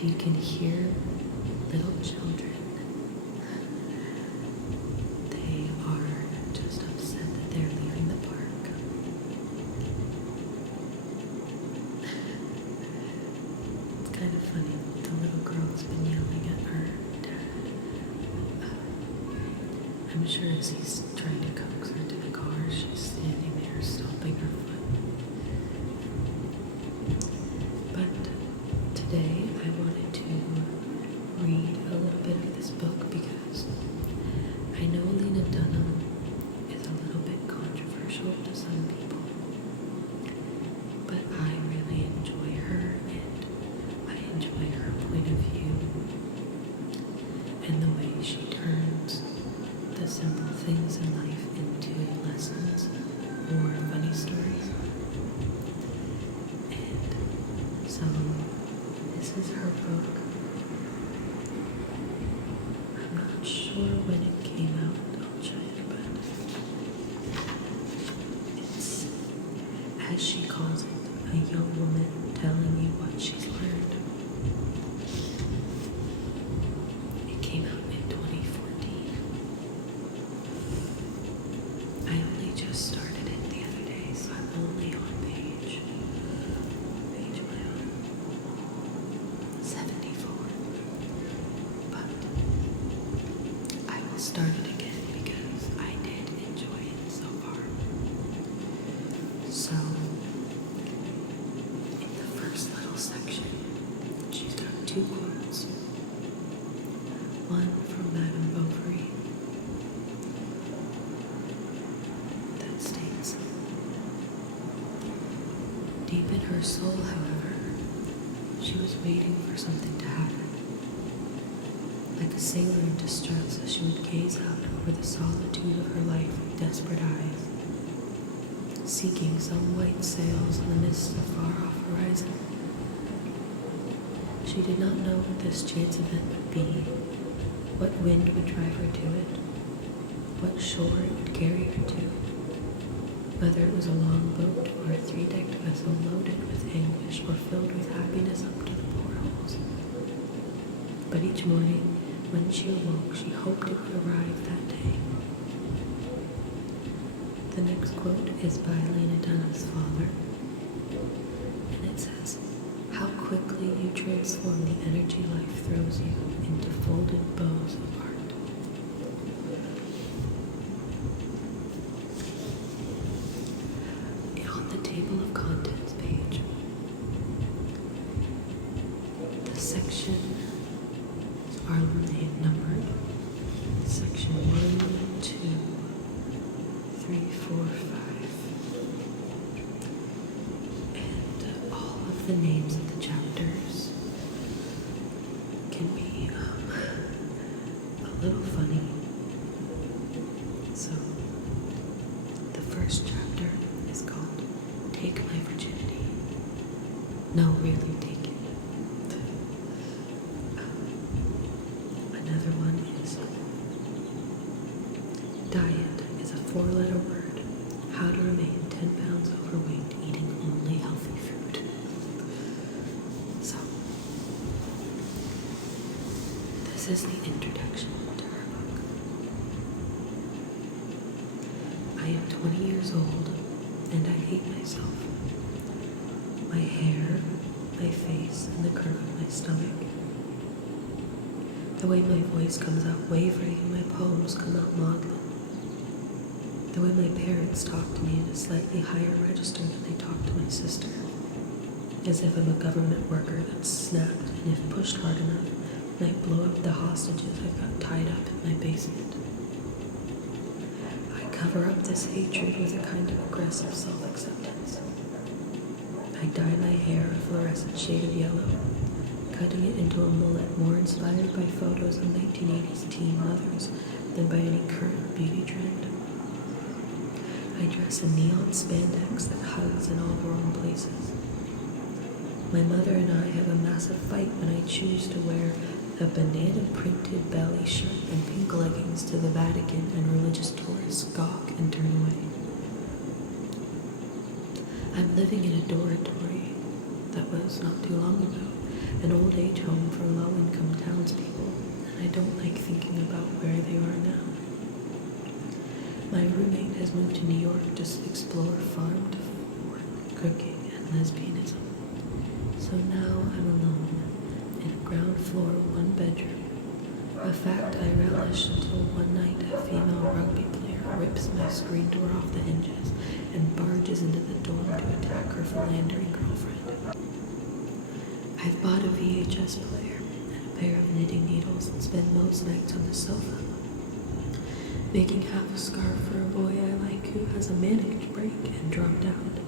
if you can hear little children, they are just upset that they're leaving the park. It's kind of funny. The little girl's been yelling at her dad. I'm sure as he's trying to coax her to the car, she's standing there stomping her foot. But today I wanted to read a little bit of this book because I know Lena Dunham is a little bit controversial to some people, but I really enjoy her and I enjoy her point of view and the way she turns the simple things in life into lessons or funny stories. And so this is her book. I'm not sure when it came out. I'll check, but it's, as she calls it, a young woman telling you what she's learned. It came out in 2014. I only just started it the other day, so I'm only on page 74. But I will start it again because I did enjoy it so far. So, in the first little section, she's got 2 quotes. One from Madame Bovary that states, "Deep in her soul, however, she was waiting for something to happen. Like a sailor in distress, as she would gaze out over the solitude of her life with desperate eyes, seeking some white sails in the midst of far-off horizon. She did not know what this chance event would be, what wind would drive her to it, what shore it would carry her to, whether it was a long boat or a 3-decked vessel loaded with anguish or filled with happiness up to the portholes. But each morning, when she awoke, she hoped it would arrive that day." The next quote is by Lena Dunham's father, and it says, "How quickly you transform the energy life throws you into folded bows of art." On the table of contents page, the sections are numbered. Section 1, 2, 3, 4, 5. And all of the names of the chapters can be a little funny. So, the first chapter is called "Take My Virginity." No, really, take it. Another one is "Diet is a 4-letter word. How to remain 10 pounds overweight eating only healthy food." So, this is the introduction to her book. "I am 20 years old and I hate myself. My hair, my face, and the curve of my stomach. The way my voice comes out wavering and my poems come out maudlin. The way my parents talk to me in a slightly higher register than they talk to my sister. As if I'm a government worker that's snapped, and if pushed hard enough, might blow up the hostages I've got tied up in my basement. I cover up this hatred with a kind of aggressive self-acceptance. I dye my hair a fluorescent shade of yellow, cutting it into a mullet more inspired by photos of 1980s teen mothers than by any current beauty trend. I dress in neon spandex that hugs in all the wrong places. My mother and I have a massive fight when I choose to wear a banana-printed belly shirt and pink leggings to the Vatican, and religious tourists gawk and turn away. I'm living in a dormitory that was, not too long ago, an old age home for low-income townspeople, and I don't like thinking about where they are now. My roommate has moved to New York to explore farm-to-fork cooking and lesbianism. So now I'm alone in a ground floor, one bedroom. A fact I relish until one night a female rugby player rips my screen door off the hinges and barges into the dorm to attack her philandering girlfriend. I've bought a VHS player and a pair of knitting needles and spend most nights on the sofa, making half a scarf for a boy I like who has a manic break and dropped out.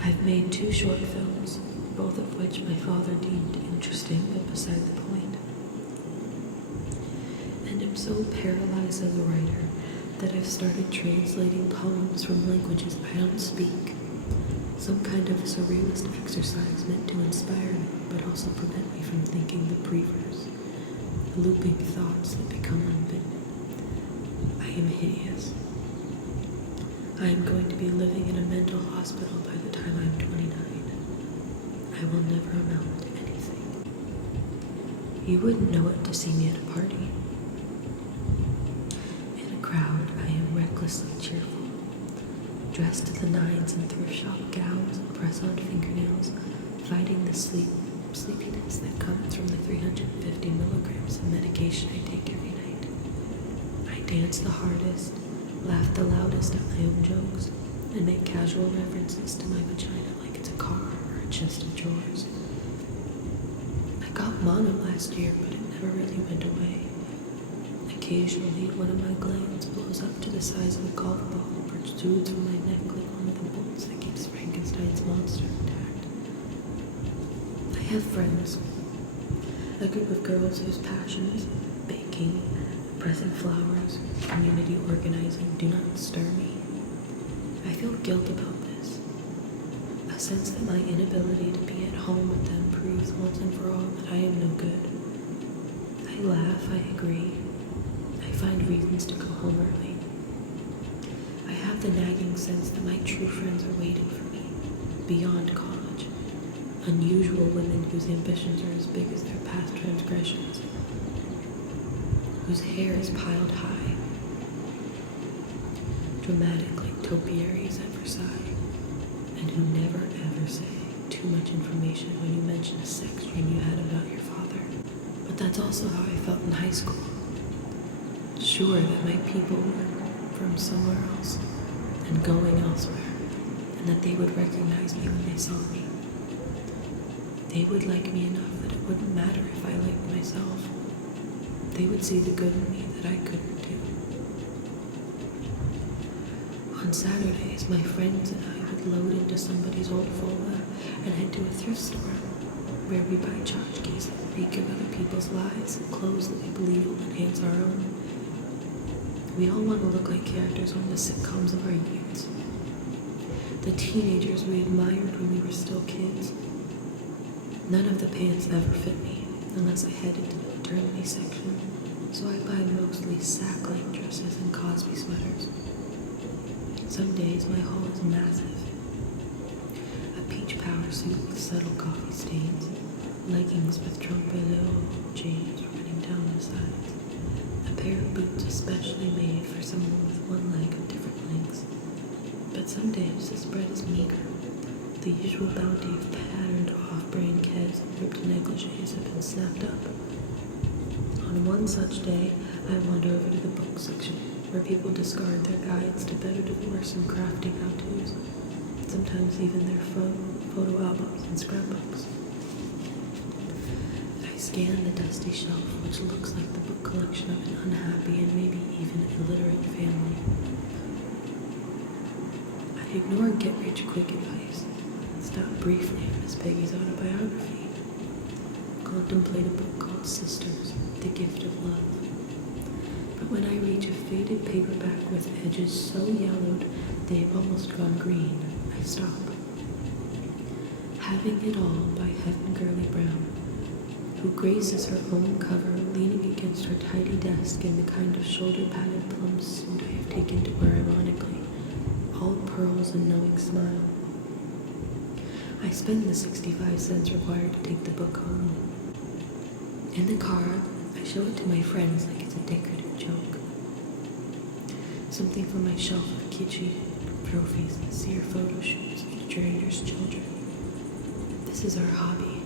I've made 2 short films, both of which my father deemed interesting but beside the point. And am so paralyzed as a writer that I've started translating poems from languages I don't speak. Some kind of surrealist exercise meant to inspire me, but also prevent me from thinking the pre-verse, looping thoughts that become unbidden. I am hideous. I am going to be living in a mental hospital by the time I'm 29. I will never amount to anything. You wouldn't know it to see me at a party. In a crowd, I am recklessly cheerful. Dressed to the nines in thrift shop gowns and press-on fingernails, fighting the sleepiness that comes from the 350 milligrams of medication I take every night. I dance the hardest, laugh the loudest at my own jokes, and make casual references to my vagina like it's a car or a chest of drawers. I got mono last year, but it never really went away. Occasionally, one of my glands blows up to the size of a golf ball and protrudes from my neck like one of the bolts that keeps Frankenstein's monster intact. I have friends, a group of girls whose passions, baking, pressing flowers, community organizing, do not stir me. I feel guilt about this, a sense that my inability to be at home with them proves once and for all that I am no good. I laugh, I agree. I find reasons to go home early. I have the nagging sense that my true friends are waiting for me, beyond college. Unusual women whose ambitions are as big as their past transgressions, whose hair is piled high, dramatic like topiaries at Versailles, and who never ever say too much information when you mention a sex dream you had about your father. But that's also how I felt in high school. Sure that my people were from somewhere else and going elsewhere, and that they would recognize me when they saw me. They would like me enough that it wouldn't matter if I liked myself. They would see the good in me that I couldn't do. On Saturdays, my friends and I would load into somebody's old Volvo and head to a thrift store where we buy tchotchkes that reek of other people's lives and clothes that we believe will enhance our own. We all want to look like characters on the sitcoms of our youths. The teenagers we admired when we were still kids. None of the pants ever fit me unless I headed to the maternity section, so I buy mostly sack-like dresses and Cosby sweaters. Some days my haul is massive. A peach power suit with subtle coffee stains, leggings with trompe-l'oeil jeans running down the sides, a pair of boots especially made for someone with one leg of different lengths. But some days the spread is meager. The usual bounty of patterned off-brand Keds and ripped negligees have been snapped up. On one such day, I wander over to the book section, where people discard their guides to better divorce and crafting how-tos, sometimes even their photo albums and scrapbooks. I scan the dusty shelf, which looks like the book collection of an unhappy and maybe even illiterate family. I ignore get-rich-quick advice and stop briefly at Miss Peggy's autobiography. Contemplate a book called Sisters, The Gift of Love. But when I reach a faded paperback with edges so yellowed they have almost gone green, I stop. Having It All by Helen Gurley Brown, who graces her own cover leaning against her tidy desk in the kind of shoulder-padded plum suit I have taken to wear ironically, all pearls and knowing smile. I spend the 65 cents required to take the book home. In the car, I show it to my friends like it's a decorative joke. Something from my shelf of kitschy trophies that see our photo shoots of strangers' children. This is our hobby,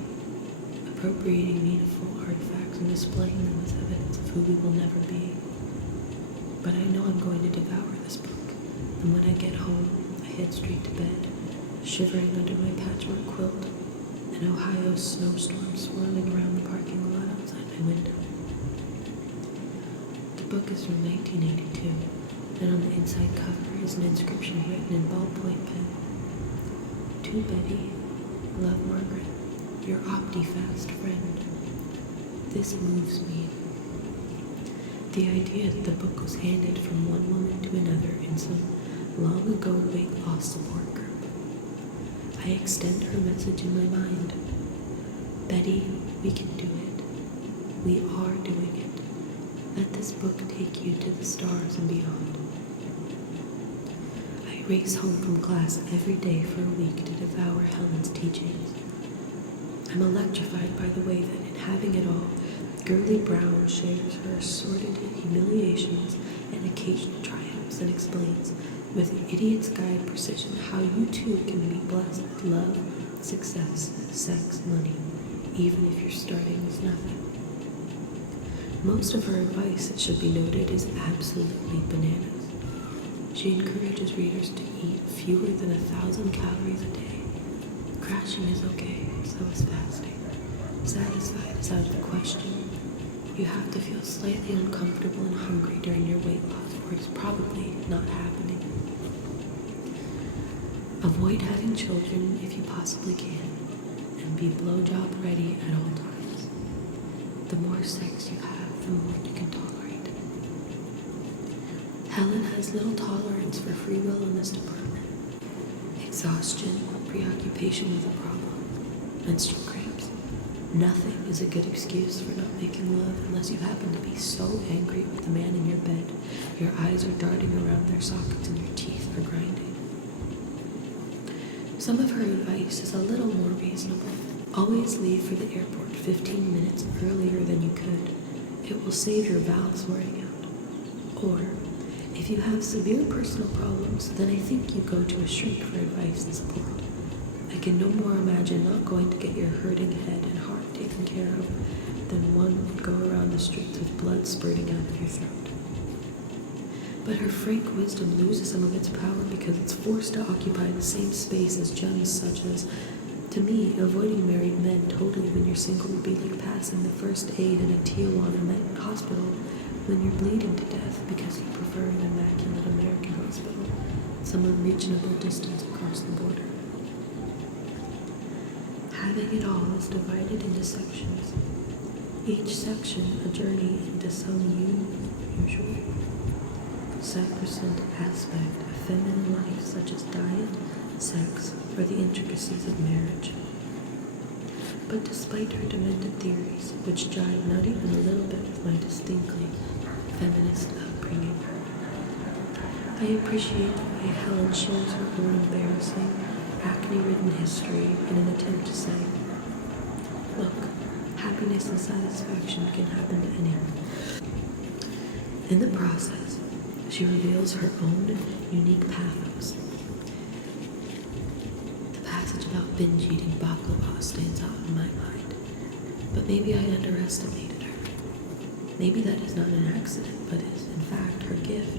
appropriating meaningful artifacts and displaying them as evidence of who we will never be. But I know I'm going to devour this book, and when I get home, I head straight to bed, shivering under my patchwork quilt, an Ohio snowstorm swirling around the parking lot outside my window. The book is from 1982, and on the inside cover is an inscription written in ballpoint pen. To Betty, love Margaret, your OptiFast friend. This moves me. The idea that the book was handed from one woman to another in some long ago weight loss support group. I extend her message in my mind. Betty, we can do it. We are doing it. Let this book take you to the stars and beyond. I race home from class every day for a week to devour Helen's teachings. I'm electrified by the way that in having it all, Girly Brown shares her assorted humiliations and occasional triumphs and explains, with idiot's guide precision, how you too can be blessed with love, success, sex, money, even if you're starting with nothing. Most of her advice, it should be noted, is absolutely bananas. She encourages readers to eat fewer than 1,000 calories a day. Crashing is okay, so is fasting. Satisfied is out of the question. You have to feel slightly uncomfortable and hungry during your weight loss, or it's probably not happening. Avoid having children if you possibly can, and be blowjob ready at all times. The more sex you have, the more you can tolerate. Helen has little tolerance for free will in this department. Exhaustion, preoccupation with a problem, menstrual cramps. Nothing is a good excuse for not making love unless you happen to be so angry with the man in your bed, your eyes are darting around their sockets and your teeth are grinding. Some of her advice is a little more reasonable. Always leave for the airport 15 minutes earlier than you could. It will save your valves wearing out. Or, if you have severe personal problems, then I think you go to a shrink for advice and support. I can no more imagine not going to get your hurting head and heart taken care of than one would go around the streets with blood spurting out of your throat. But her frank wisdom loses some of its power because it's forced to occupy the same space as gems such as, to me, avoiding married men totally when you're single would be like passing the first aid in a Tijuana hospital when you're bleeding to death because you prefer an immaculate American hospital, some unreachable distance across the border. Having it all is divided into sections, each section a journey into some usual, sacrosanct aspect of feminine life such as diet, sex, or the intricacies of marriage. But despite her demented theories, which jive not even a little bit with my distinctly feminist upbringing, I appreciate the way Helen shares her own embarrassing, acne-ridden history in an attempt to say, look, happiness and satisfaction can happen to anyone. In the process, she reveals her own unique pathos. The passage about binge eating baklava stands out in my mind, but maybe I underestimated her. Maybe that is not an accident, but is in fact her gift.